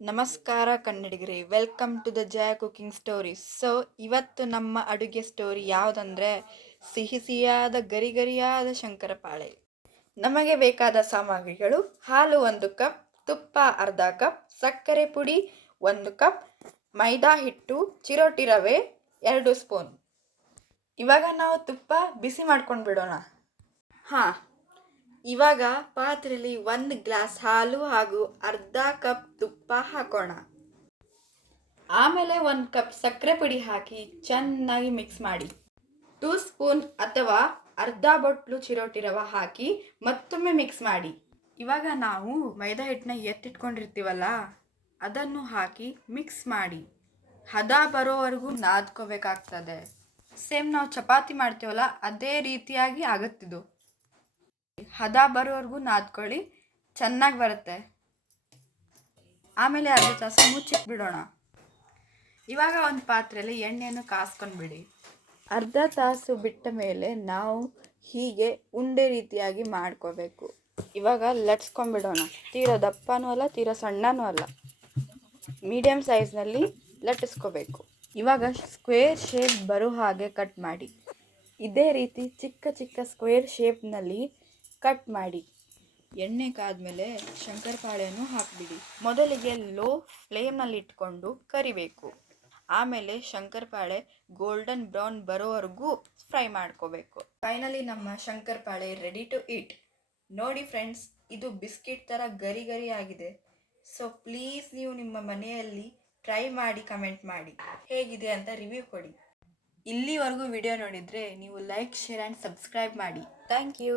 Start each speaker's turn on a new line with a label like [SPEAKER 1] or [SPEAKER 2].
[SPEAKER 1] ನಮಸ್ಕಾರ ಕನ್ನಡಿಗರಿ welcome to the Jaya cooking story so ಇವತ್ತು ನಮ್ಮ ಅಡುಗೆ ಸ್ಟೋರಿ ಯಾವುದಂದ್ರೆ, ಸಿಹಿ ಸಿಹಿಯಾದ, ಗರಿ ಗರಿಯಾದ ಶಂಕರಪಾಳೆ. ನಮಗೆ ಬೇಕಾದ ಸಾಮಗ್ರಿಗಳು ಹಾಲು ಒಂದು ಕಪ್ ತುಪ್ಪ ಅರ್ಧ ಕಪ್ ಸಕ್ಕರೆ ಪುಡಿ ಒಂದು ಕಪ್ ಮೈದಾ ಹಿಟ್ಟು, ಚಿರೋಟಿ ರವೆ ಎರಡು ಸ್ಪೂನ್ ಇವಾಗ ನಾವು ತುಪ್ಪ ಬಿಸಿ ಮಾಡ್ಕೊಂಡು ಬಿಡೋಣ ಹಾಂ ಇವಾಗ ಪಾತ್ರೆಯಲ್ಲಿ ಒಂದು ಗ್ಲಾಸ್ ಹಾಲು ಹಾಗೂ ಅರ್ಧ ಕಪ್ ತುಪ್ಪ ಹಾಕೋಣ. ಆಮೇಲೆ ಒಂದು ಕಪ್ ಸಕ್ಕರೆ ಪುಡಿ ಹಾಕಿ ಚೆನ್ನಾಗಿ ಮಿಕ್ಸ್ ಮಾಡಿ. ಟೂ ಸ್ಪೂನ್ ಅಥವಾ ಅರ್ಧ ಬೊಟ್ಲು ಚಿರೋಟಿ ರವೆ ಹಾಕಿ ಮತ್ತೊಮ್ಮೆ ಮಿಕ್ಸ್ ಮಾಡಿ. ಇವಾಗ ನಾವು ಮೈದಾ ಹಿಟ್ಟನ್ನ ಎತ್ತಿಟ್ಕೊಂಡಿರ್ತೀವಲ್ಲ, ಅದನ್ನು ಹಾಕಿ ಮಿಕ್ಸ್ ಮಾಡಿ. ಹದ ಬರೋವರೆಗೂ ನಾದ್ಕೋಬೇಕಾಗ್ತದೆ. ಸೇಮ್ ನಾವು ಚಪಾತಿ ಮಾಡ್ತೀವಲ್ಲ, ಅದೇ ರೀತಿಯಾಗಿ ಆಗುತ್ತಿದ್ದು. ಹದ ಬರೋವರೆಗೂ ನಾದ್ಕೊಳ್ಳಿ. ಚೆನ್ನಾಗಿ ಬರುತ್ತೆ. ಆಮೇಲೆ ಅರ್ಧ ತಾಸು ಮುಚ್ಚಿಟ್ಬಿಡೋಣ ಇವಾಗ ಒಂದು ಪಾತ್ರೆಯಲ್ಲಿ ಎಣ್ಣೆಯನ್ನು ಕಾಸ್ಕೊಂಡ್ಬಿಡಿ. ಅರ್ಧ ತಾಸು ಬಿಟ್ಟ ಮೇಲೆ ನಾವು ಹೀಗೆ ಉಂಡೆ ರೀತಿಯಾಗಿ ಮಾಡ್ಕೋಬೇಕು. ಇವಾಗ ಲಟ್ಸ್ಕೊಂಡ್ಬಿಡೋಣ. ತೀರಾ ದಪ್ಪನೂ ಅಲ್ಲ, ತೀರಾ ಸಣ್ಣನೂ ಅಲ್ಲ. ಮೀಡಿಯಮ್ ಸೈಜ್ನಲ್ಲಿ ಲಟ್ಟಿಸ್ಕೋಬೇಕು ಇವಾಗ ಸ್ಕ್ವೇರ್ ಶೇಪ್ ಬರೋ ಹಾಗೆ ಕಟ್ ಮಾಡಿ. ಇದೇ ರೀತಿ ಚಿಕ್ಕ ಚಿಕ್ಕ ಸ್ಕ್ವೇರ್ ಶೇಪ್ನಲ್ಲಿ ಕಟ್ ಮಾಡಿ. ಎಣ್ಣೆ ಕಾದ್ಮೇಲೆ ಶಂಕರಪಾಳೆಯನ್ನು ಹಾಕಿಬಿಡಿ. ಮೊದಲಿಗೆ ಲೋ ಫ್ಲೇಮ್ನಲ್ಲಿ ಇಟ್ಕೊಂಡು ಕರಿಬೇಕು. ಆಮೇಲೆ ಶಂಕರಪಾಳೆ ಗೋಲ್ಡನ್ ಬ್ರೌನ್ ಬರೋವರೆಗೂ ಫ್ರೈ ಮಾಡ್ಕೋಬೇಕು. ಫೈನಲಿ ನಮ್ಮ ಶಂಕರಪಾಳೆ ರೆಡಿ ಟು ಇಟ್ ನೋಡಿ ಫ್ರೆಂಡ್ಸ್ ಇದು ಬಿಸ್ಕಿಟ್ ಥರ ಗರಿ ಗರಿ ಆಗಿದೆ. ಸೊ ಪ್ಲೀಸ್ ನೀವು ನಿಮ್ಮ ಮನೆಯಲ್ಲಿ ಟ್ರೈ ಮಾಡಿ ಕಮೆಂಟ್ ಮಾಡಿ. ಹೇಗಿದೆ ಅಂತ ರಿವ್ಯೂ ಕೊಡಿ. ಇಲ್ಲಿವರೆಗೂ ವಿಡಿಯೋ ನೋಡಿದರೆ ನೀವು ಲೈಕ್ ಶೇರ್ ಆ್ಯಂಡ್ ಸಬ್ಸ್ಕ್ರೈಬ್ ಮಾಡಿ. Thank you